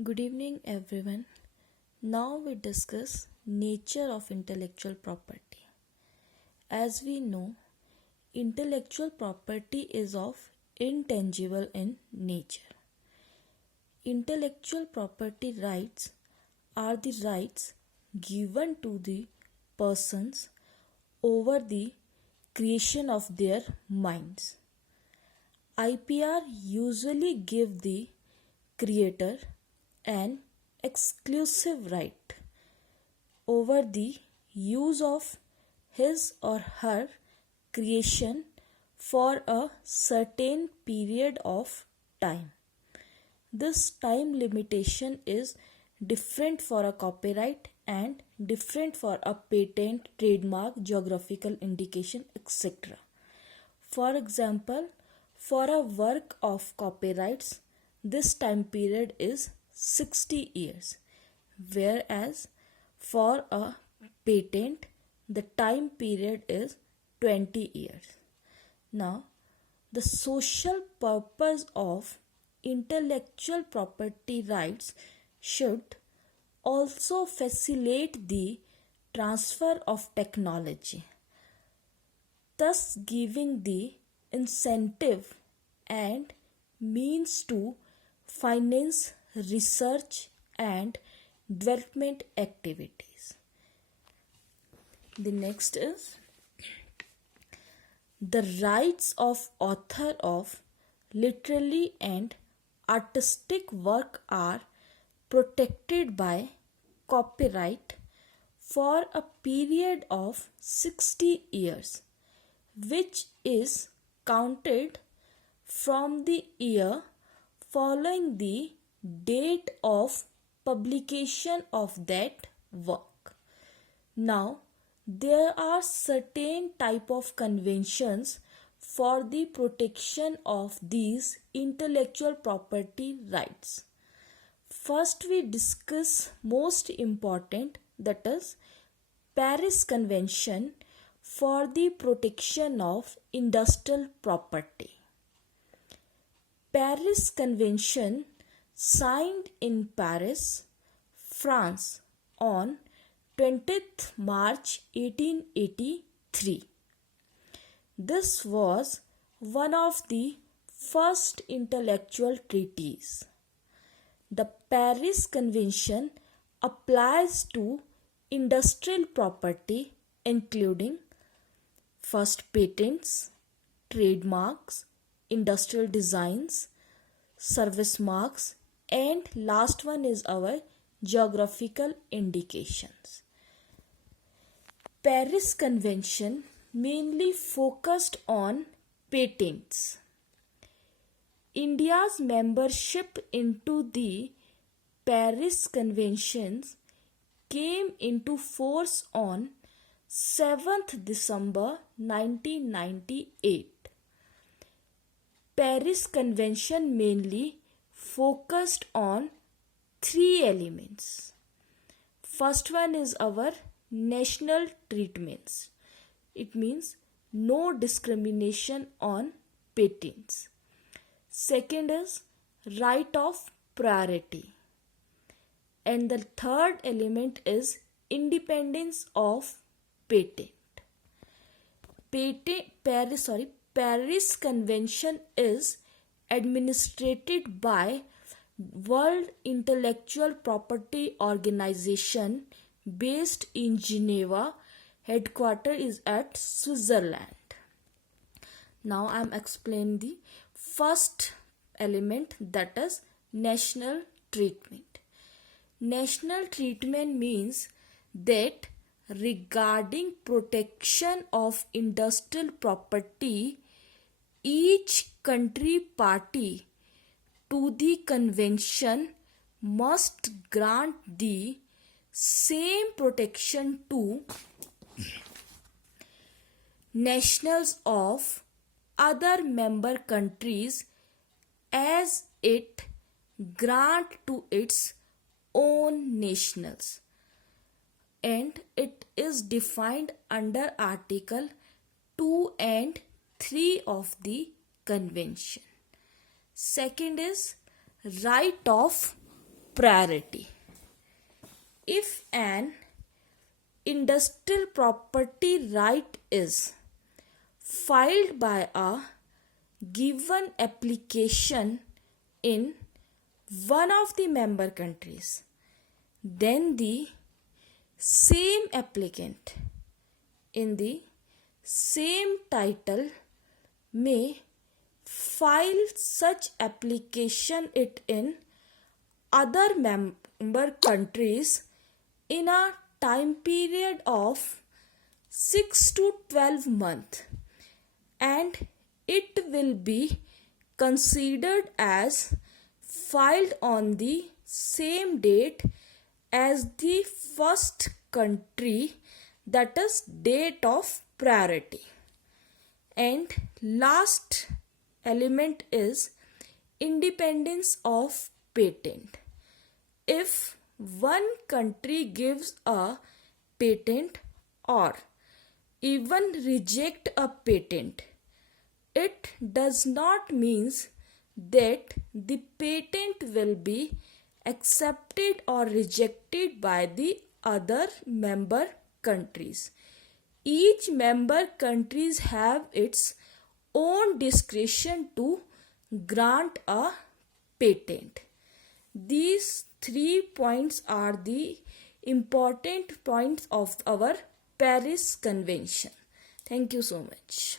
Good evening, everyone. Now we discuss nature of intellectual property. As we know, intellectual property is of intangible in nature. Intellectual property rights are the rights given to the persons over the creation of their minds. IPR usually give the creator an exclusive right over the use of his or her creation for a certain period of time. This time limitation is different for a copyright and different for a patent, trademark, geographical indication, etc. For example, for a work of copyrights, this time period is 60 years, whereas for a patent, the time period is 20 years. Now, the social purpose of intellectual property rights should also facilitate the transfer of technology, thus giving the incentive and means to finance research and development activities. The next is the rights of author of literary and artistic work are protected by copyright for a period of 60 years, which is counted from the year following the date of publication of that work. Now, there are certain type of conventions for the protection of these intellectual property rights. First, we discuss most important, that is Paris Convention for the protection of industrial property. Paris Convention signed in Paris, France on 20th March 1883. This was one of the first intellectual treaties. The Paris Convention applies to industrial property including first patents, trademarks, industrial designs, service marks, and last one is our geographical indications. Paris Convention mainly focused on patents. India's membership into the Paris Conventions came into force on 7th December 1998. Paris Convention mainly focused on three elements. First one is our national treatments. It means no discrimination on patents. Second is right of priority. And the third element is independence of patent. Paris Convention is administered by World Intellectual Property Organization based in Geneva. Headquarters is at Switzerland. Now I am explaining the first element, that is national treatment. National treatment means that regarding protection of industrial property, each country party to the convention must grant the same protection to nationals of other member countries as it grant to its own nationals, and it is defined under Article 2 and 3 of the convention. Second is right of priority. If an industrial property right is filed by a given application in one of the member countries, then the same applicant in the same title may file such application it in other member countries in a time period of 6 to 12 months, and it will be considered as filed on the same date as the first country, that is date of priority. And last element is independence of patent. If one country gives a patent or even reject a patent, it does not mean that the patent will be accepted or rejected by the other member countries. Each member countries have its own discretion to grant a patent. These 3 points are the important points of our Paris Convention. Thank you so much.